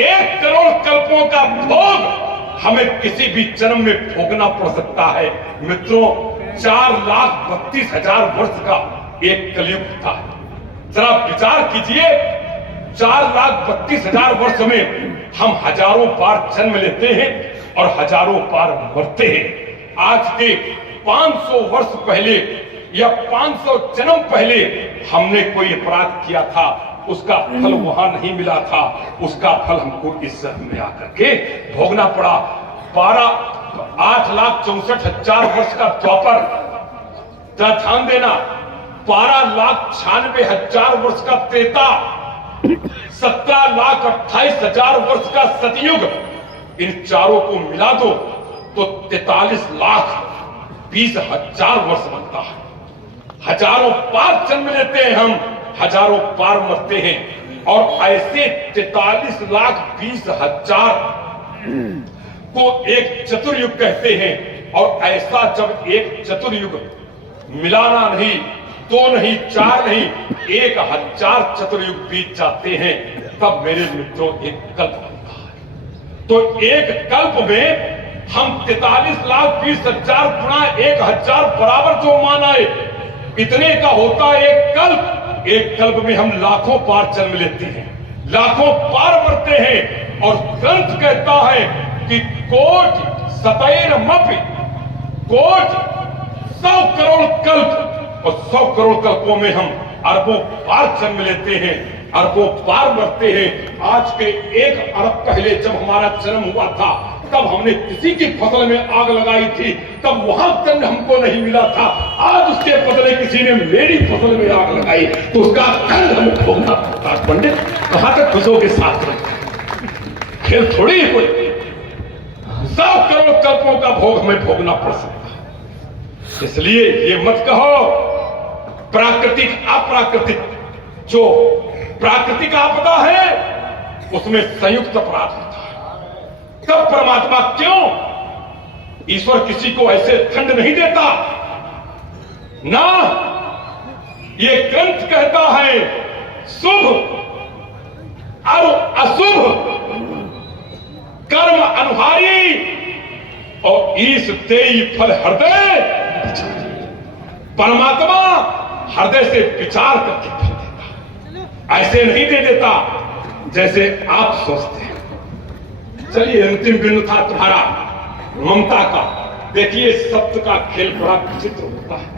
1 करोड़ कल्पों का भोग हमें किसी भी जन्म में भोगना पड़ सकता है। मित्रों, 4,32,000 वर्ष का एक कलयुग था। जरा विचार कीजिए, 4,32,000 वर्ष में हम हजारों बार जन्म लेते हैं और हजारों बार मरते हैं। आज के 500 वर्ष पहले या 500 जन्म पहले हमने कोई अपराध किया था, उसका फल वहां नहीं मिला था, उसका फल हमको इस जन्म में आकर के भोगना पड़ा। 8,64,000 वर्ष का द्वापर, जरा ध्यान देना, 12,96,000 वर्ष का त्रेता, 17,28,000 वर्ष का सतयुग, इन चारों को मिला दो तो 43,20,000 वर्ष बनता है। हजारों बार जन्म लेते हैं हम, हजारों बार मरते हैं, और ऐसे 43,20,000 को एक चतुर्युग कहते हैं। और ऐसा जब एक चतुर्युग मिलाना नहीं, 2 नहीं, 4 नहीं, 1,000 चतुर्युग बीत जाते हैं, तब मेरे मित्रों एक कल्प बनता है। तो एक कल्प में हम 43,20,000 गुणा 1,000 बराबर जो मान आए, इतने का होता है एक कल्प। एक कल्प में हम लाखों बार जन्म लेते हैं, लाखों बार मरते हैं। और ग्रंथ कहता है कि कोट सतैर मपि, कोट 100 करोड़ कल्प, और 100 करोड़ कल्पों में हम अरबों बार जन्म लेते हैं, अरबों बार मरते हैं। आज के 1 अरब पहले जब हमारा जन्म हुआ था, तब हमने किसी की फसल में आग लगाई थी, तब वहां दंड हमको नहीं मिला था। आज उसके बदले किसी ने मेरी फसल में आग लगाई तो उसका दंड हमें भोगना पड़ता है। पंडित कहां तक खुशों के साथ रहे, खेल थोड़ी ही कोई 100 करोड़ कल्पों का भोग हमें भोगना पड़ सकता है। इसलिए ये मत कहो प्राकृतिक अप्राकृतिक। जो प्राकृतिक आपदा है उसमें संयुक्त अपराध होता है। तब परमात्मा क्यों, ईश्वर किसी को ऐसे दंड नहीं देता ना। ये ग्रंथ कहता है शुभ और अशुभ कर्म अनुहारी और ईश तेई फल हृदय। परमात्मा हृदय से विचार करके फल देता, ऐसे नहीं दे देता जैसे आप सोचते हैं। चलिए अंतिम बिंदु था तुम्हारा ममता का। देखिए सत्य का खेल बड़ा विचित्र होता है।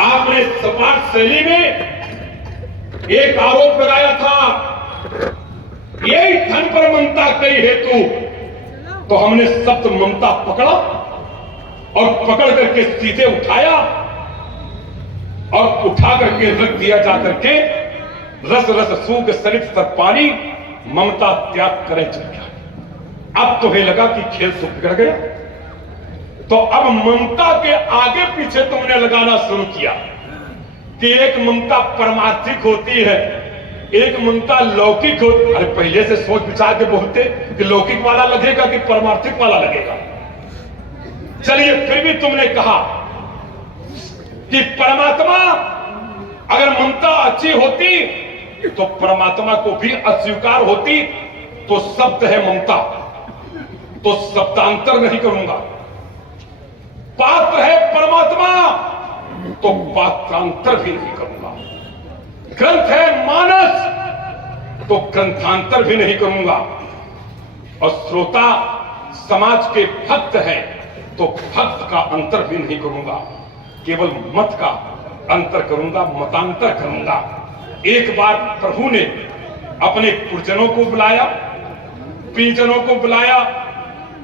आपने सपाट शैली में एक आरोप लगाया था, यही धन पर ममता कई हेतु, तो हमने सत्य ममता पकड़ा और पकड़ करके सीधे उठाया और उठा करके रख दिया जा करके रस रस सूख सरित तक पानी ममता त्याग करे चल गया। अब तुम्हें लगा कि खेल तो बिगड़ गया, तो अब ममता के आगे पीछे तुमने लगाना शुरू किया कि एक ममता परमार्थिक होती है, एक ममता लौकिक होती। अरे पहले से सोच विचार के बोलते कि लौकिक वाला लगेगा कि परमार्थिक वाला लगेगा। चलिए फिर भी तुमने कहा कि परमात्मा अगर ममता अच्छी होती तो परमात्मा को भी अस्वीकार होती, तो शब्द है ममता, तो शब्दांतर नहीं करूंगा। पात्र है परमात्मा तो पात्रांतर भी नहीं करूंगा। ग्रंथ है मानस तो ग्रंथांतर भी नहीं करूंगा। और श्रोता समाज के भक्त है तो भक्त का अंतर भी नहीं करूंगा, केवल मत का अंतर करूंगा, मतांतर करूंगा। एक बार प्रभु ने अपने पुरजनों को बुलाया, परिजनों को बुलाया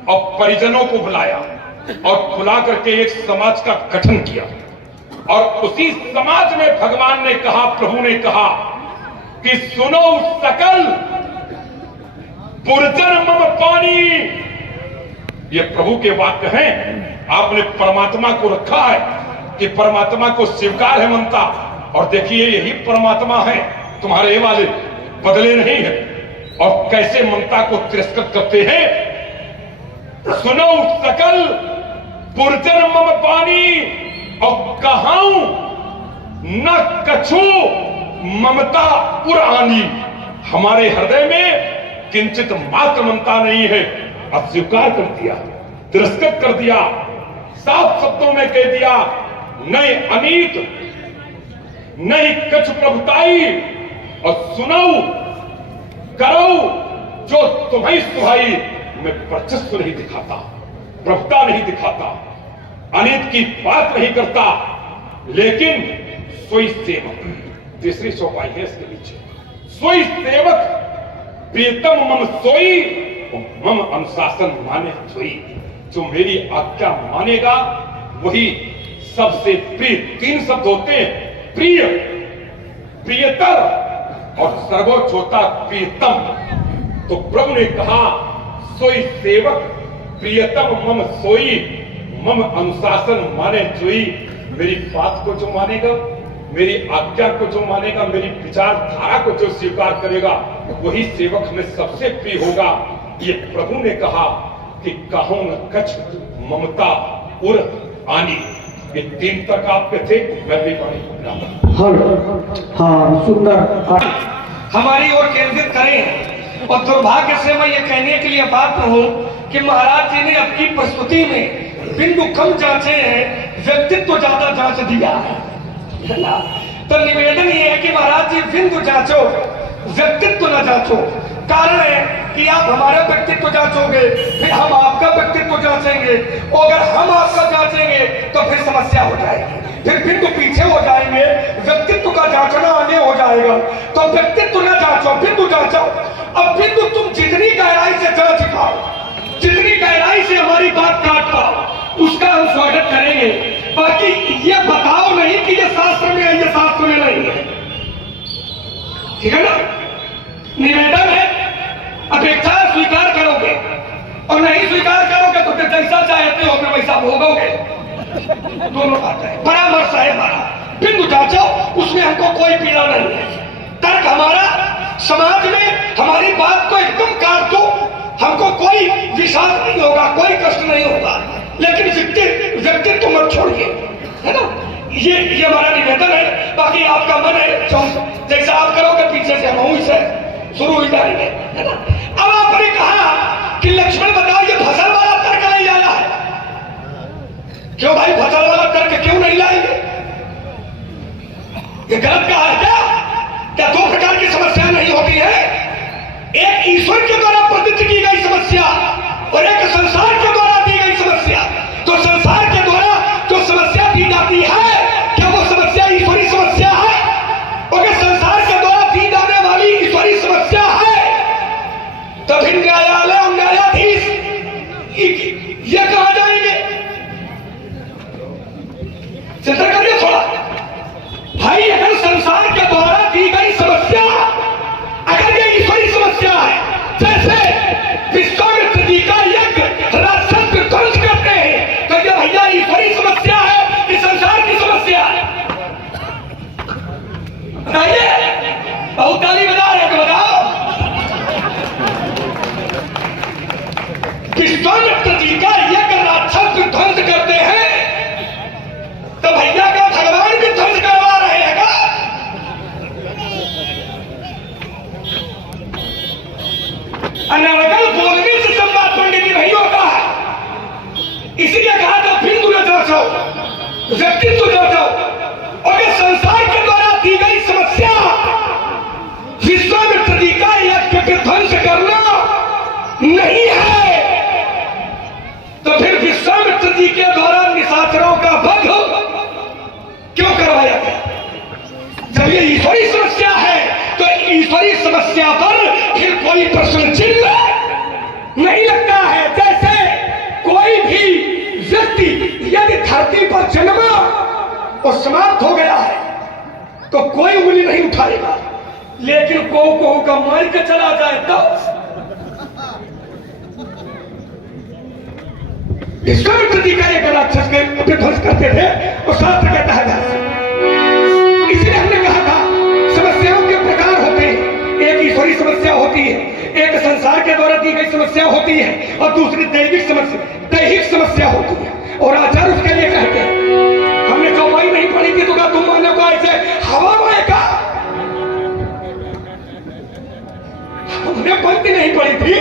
और परिजनों को बुलाया और बुला करके एक समाज का गठन किया। और उसी समाज में भगवान ने कहा, प्रभु ने कहा कि सुनो सकल पुरजन मम पानी। ये प्रभु के वाक्य हैं। आपने परमात्मा को रखा है कि परमात्मा को स्वीकार है ममता, और देखिए यही परमात्मा है, तुम्हारे वाले बदले नहीं है। और कैसे ममता को तिरस्कृत करते हैं। सुनो सकल पुरजन मम पानी और कहाऊं न कछु ममता उर आनी। हमारे हृदय में किंचित मात्र ममता नहीं है। अस्वीकार कर दिया, तिरस्कृत कर दिया, साफ शब्दों में कह दिया नहीं अनीत नहीं कछु प्रभुताई और सुनाऊ करो जो तुम्हें सुहाई। मैं वर्चस्व नहीं दिखाता, प्रभुता नहीं दिखाता, अनित की बात नहीं करता, लेकिन सोई सेवक। तीसरी चौपाई है इसके नीचे, सोई सेवक प्रियतम मम सोई मम अनुशासन माने सोई। जो मेरी आज्ञा मानेगा वही सबसे प्रिय। 3 शब्द होते हैं, प्रिय, प्रियतर और सर्वोच्च होता प्रियतम। तो प्रभु ने कहा सोई सेवक प्रियतम मम सोई मम अनुशासन माने जोई। मेरी बात को जो मानेगा, मेरी आज्ञा को जो मानेगा, मेरी विचारधारा को जो स्वीकार करेगा वही सेवक में सबसे प्रिय होगा। ये प्रभु ने कहा कि कहो न कछ ममता उर आनी। ये 3 तक आपके थे, मैं भी हाँ सुंदर हमारी ओर केंद्रित करें। और दुर्भाग्य से मैं ये कहने के लिए पात्र हूँ कि महाराज जी ने अपनी प्रस्तुति में बिंदु कम जांचे हैं, व्यक्तित्व ज्यादा जांच दिया है ना। तो निवेदन ये है कि महाराज जी बिंदु जांचो, व्यक्तित्व न जांचो। कारण है कि आप हमारा व्यक्तित्व जांचोगे, फिर हम आपका व्यक्तित्व जांचेंगे, और अगर हम आपका जांचेंगे तो फिर समस्या हो जाएगी, फिर बिंदु पीछे हो जाएंगे, व्यक्तित्व का जांचना आगे हो जाएगा। तो व्यक्तित्व न जांचो, बिंदु जांचो। अब बिंदु तुम जितनी गहराई से जांच पाओ, जितनी गहराई से हमारी बात काट पाओ, उसका हम स्वागत करेंगे। बाकी ये बताओ दोनों बात है, परामर्श है हमारा। बिंदु चाचा उसमें हमको कोई पीड़ा नहीं है। तर्क हमारा समाज में हमारी बात को एकदम काट दो, हमको कोई विषाद नहीं होगा, कोई कष्ट नहीं होगा, लेकिन व्यक्तित्व मत छोड़िए, है ना। ये हमारा निवेदन है। बाकी आपका मन है जैसा आप करोगे, पीछे से हम से शुरू हो जाएंगे, है ना। अब आपने कहा कि लक्ष्मण बताओ ये फसल वाला तर्क नहीं आया है, क्यों भाई फसल वाला तर्क क्यों नहीं लाएंगे? ये गलत कहा है क्या दो प्रकार की समस्या नहीं होती है? एक ईश्वर के द्वारा प्रदत्त की गई समस्या और एक संसार के द्वारा दी गई समस्या। तो संसार के द्वारा जो समस्या दी जाती है, क्या वो समस्या ईश्वरी समस्या है? और संसार के द्वारा दी जाने वाली ईश्वरी समस्या है, तभी न्यायालय और न्यायाधीश ये कहा जाएंगे। चिंता करिए थोड़ा भाई, अगर संसार के द्वारा दी गई समस्या अगर ये ईश्वरी समस्या है, जैसे विश्वामित्र जी का यज्ञ राक्षस ध्वंस करते हैं, तो ये भैया ईश्वरी समस्या है कि संसार की समस्या है? बताइए, बहुत ताली बजा रहे हैं, बताओ। विश्वामित्र जी का यज्ञ राक्षस ध्वंस करते हैं, तो भैया का भगवान भी ध्वंस करवा रहे हैं का? अनर्गल बोलने से संवाद पंडित जी नहीं होता है। इसीलिए कहा था बिंदु न जाओ, व्यक्तित्व जाओ। और ये संसार के द्वारा दी गई समस्या विश्वामित्र जी का यज्ञ के ध्वंस करना नहीं है, तो फिर विश्वामित्र जी के द्वारा निशाचरों का वध क्यों करवाया गया? जब ये ईश्वरी समस्या है तो ईश्वरी समस्या पर फिर कोई प्रश्न चिन्ह नहीं लगता है। जैसे कोई भी व्यक्ति यदि धरती पर जन्मा और समाप्त हो गया है तो कोई उंगली नहीं उठाएगा, लेकिन को का मार के चला जाए तो विश्वामित्र जी का एक राक्षस के ध्वंस करते थे और शास्त्र कहता है। इसलिए हमने कहा था समस्याओं के प्रकार होते हैं, एक ईश्वरी समस्या होती है, एक संसार के द्वारा दी गई समस्या होती है, और दूसरी दैहिक समस्या होती है। और आचार्य उसके लिए कहते हैं, हमने चौपाई नहीं पढ़ी थी तो क्या तुम मानो का ऐसे हवा में का हमने पंक्ति नहीं पढ़ी थी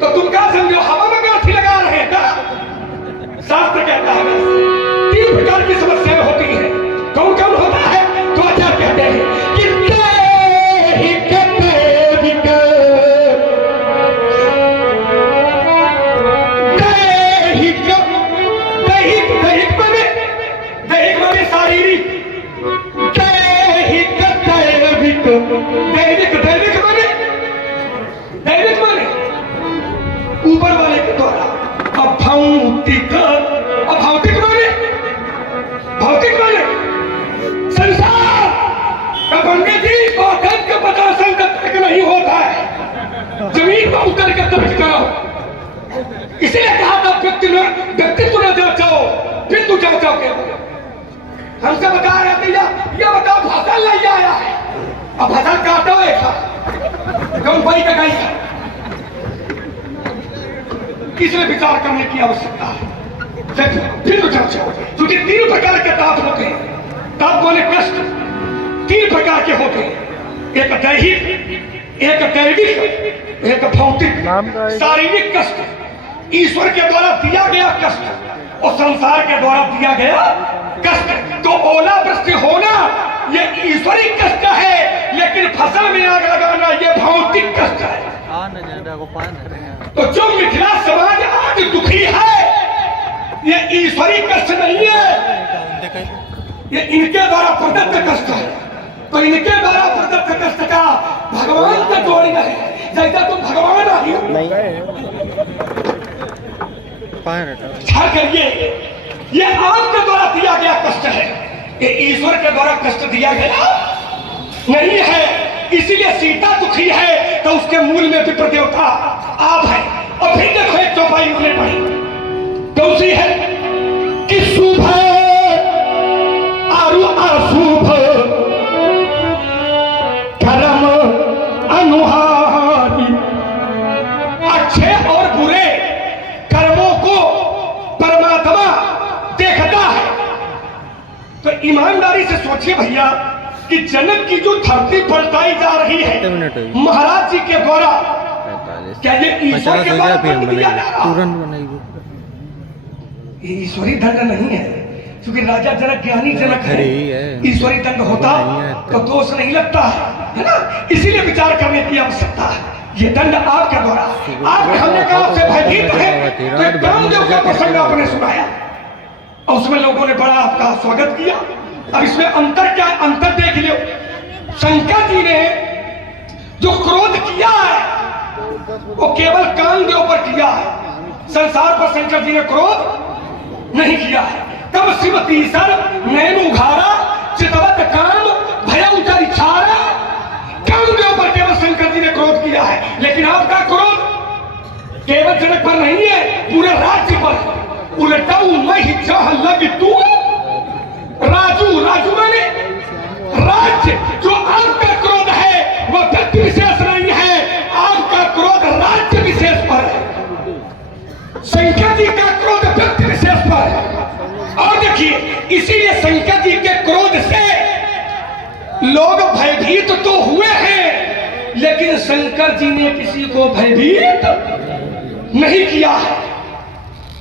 तो तुम क्या समझो हवा में गांठी लगा रहे था? शास्त्र कहता है तीन प्रकार की समस्याएं होती है। कौन कौन होता है? तो आचार्य कहते हैं कि दैहिक माने शारीरिक, दैविक माने ऊपर वाले के द्वारा, अभौतिक माने संसार का। पंडित जी औकात का 50 तक नहीं होता है, जमीन पर उतर के तर्क करो। इसीलिए कहा था व्यक्तित्व न जाओ, बिंदु जाओ के हमसे बता रहे थे ये बताओ फसल नहीं आया है, अब फसल काटो एक कौन भाई का गाई है, इसमें विचार करने की आवश्यकता है। फिर क्योंकि तीन प्रकार के ताप होते हैं। ताप माने कष्ट तीन प्रकार के होते हैं, एक दैहिक, एक दैविक, एक भौतिक। शारीरिक कष्ट ईश्वर के द्वारा दिया गया कष्ट और संसार के द्वारा दिया गया कष्ट। तो ओलावृष्टि होना ये ईश्वरी कष्ट है, लेकिन फसल में आग लगाना ये भौतिक कष्ट है। तो जो मिथिला समाज आज दुखी है ये ईश्वरी कष्ट नहीं है, ये इनके द्वारा प्रदत्त कष्ट है। तो इनके द्वारा प्रदत्त कष्ट का भगवान का जोड़ी है, जैसा तुम भगवान आई हो करिए। ये आपके द्वारा दिया गया कष्ट है, ये ईश्वर के द्वारा कष्ट दिया गया नहीं है। इसीलिए सीता दुखी है तो उसके मूल में विप्र देवता आप है। और फिर देखो एक चौपाई उन्होंने पढ़ी तो उसी है कि सुबह तो ईमानदारी से सोचिए भैया कि जनक की जो धरती पलटाई जा रही है महाराज जी के द्वारा, क्या ये ईश्वर के द्वारा दंड दिया जा रहा? तुरंत बनाएगी। ये ईश्वरी दंड नहीं है, क्योंकि राजा जनक ज्ञानी जनक है। ईश्वरी दंड होता तो दोष नहीं लगता है ना। इसीलिए विचार करने की आवश्यकता है। ये दंड आपके द्वारा, आप हमने कहा आपसे भयभीत है, तो एक कामदेव का प्रसंग आपने सुनाया और उसमें लोगों ने बड़ा आपका स्वागत किया। अब इसमें अंतर क्या है? अंतर देख लियो। शंकर जी ने जो क्रोध किया है वो केवल कामदेव पर किया है, संसार पर शंकर जी ने क्रोध नहीं किया है। तब श्रीमती सर नैन उघारा चितवत काम भय उतर छारा, कामदेव पर केवल शंकर जी ने क्रोध किया है। लेकिन आपका क्रोध केवल जनक पर नहीं है, पूरे राज्य पर। उलटाऊ मैं जह लग तू राजू, राजू माने राज्य। जो आपका क्रोध है वह व्यक्ति विशेष नहीं है, आपका क्रोध राज्य विशेष पर है। शंकर जी का क्रोध व्यक्ति विशेष पर है। और देखिए, इसीलिए शंकर जी के क्रोध से लोग भयभीत तो हुए हैं, लेकिन शंकर जी ने किसी को भयभीत नहीं किया है।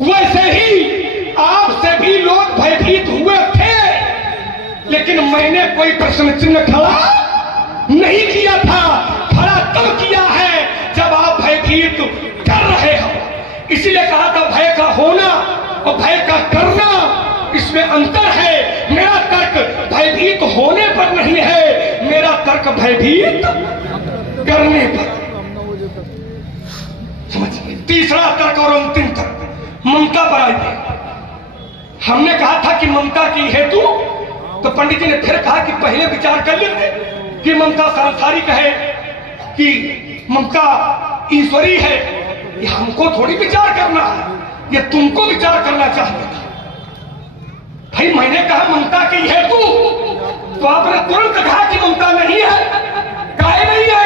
वैसे ही आपसे भी लोग भयभीत हुए थे, लेकिन मैंने कोई प्रश्न चिन्ह खड़ा नहीं किया था। खड़ा तब किया है जब आप भयभीत कर रहे हो। इसीलिए कहा था भय का होना और भय का करना, इसमें अंतर है। मेरा तर्क भयभीत होने पर नहीं है, मेरा तर्क भयभीत करने पर। समझिए, तीसरा तर्क और अंतिम तर्क ममता पर आइए। हमने कहा था कि ममता की हेतु, तो पंडित जी ने फिर कहा कि पहले विचार कर लेते कि ममता सांसारिक है कि ममता ईश्वरी है। ये हमको थोड़ी विचार करना है, ये तुमको विचार करना चाहिए था। भाई मैंने कहा ममता की हेतु, तो आपने तुरंत कहा कि ममता नहीं है। काहे नहीं है?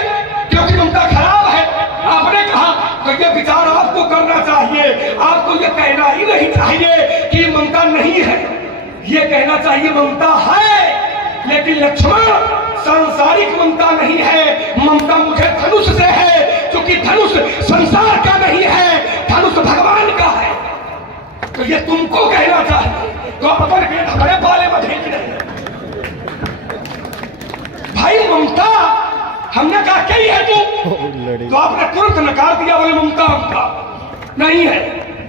क्योंकि ममता खराब है। आपने कहा तो ये विचार आपको करना चाहिए, आपको ये कहना ही नहीं चाहिए कि ममता नहीं है, ये कहना चाहिए ममता है। लेकिन लक्ष्मण, सांसारिक ममता नहीं है, ममता मुझे धनुष से है, क्योंकि धनुष संसार का नहीं है, धनुष भगवान का है। तो ये तुमको कहना चाहिए, तो अपन के हमारे बाले में भेज रहे। भाई ममता हमने कहा कही है तो आपने तुरंत नकार दिया, बोले ममता ममता नहीं है,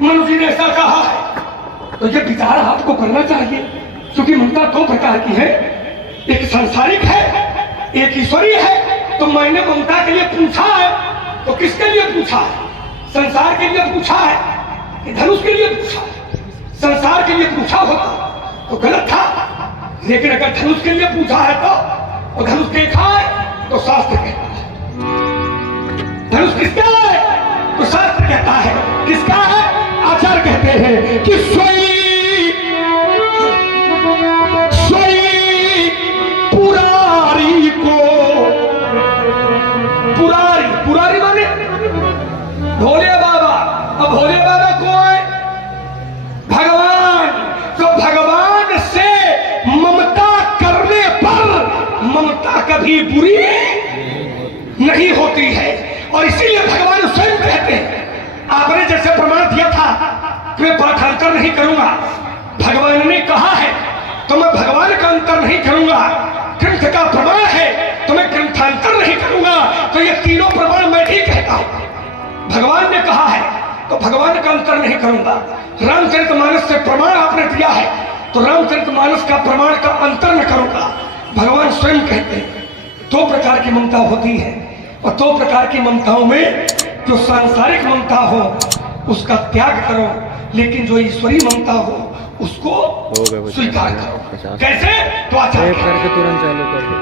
मनु जी ने ऐसा कहा है। तो ये विचार आपको करना चाहिए, क्योंकि ममता दो प्रकार की है, एक सांसारिक है, एक ईश्वरी है। तो मैंने ममता के लिए पूछा है, तो किसके लिए पूछा है? संसार के लिए पूछा है कि धनुष के लिए पूछा है? संसार के लिए पूछा होता तो गलत था, लेकिन अगर धनुष के लिए पूछा है तो धनुष देखा है तो शास्त्र कहता है। धनुष किसका है? तो शास्त्र कहता है। किसका है? आचार्य कहते हैं कि स्वयं पुरारी को, पुरारी, पुरारी माने भोले बाबा। अब भोले बाबा कौन? भगवान। तो भगवान से ममता करने पर ममता कभी बुरी नहीं होती है, और इसीलिए भगवान स्वयं कहते हैं। आपने जैसे प्रमाण दिया था कि मैं पाठांतर नहीं करूंगा, भगवान ने कहा है तो मैं भगवान का अंतर नहीं करूंगा। ग्रंथ का प्रमाण है तो मैं ग्रंथांतर नहीं करूंगा। तो ये तीनों प्रमाण मैं ही कहता हूं। भगवान ने कहा है तो भगवान का अंतर नहीं करूंगा। रामचरितमानस से प्रमाण आपने दिया है तो रामचरितमानस का प्रमाण का अंतर न करूंगा। भगवान स्वयं कहते हैं दो प्रकार की ममता होती है, और दो प्रकार की ममताओं में जो सांसारिक ममता हो उसका त्याग करो, लेकिन जो ईश्वरी ममता हो उसको स्वीकार करो। कैसे? तो आचार्य करके तुरंत चालू कर दो।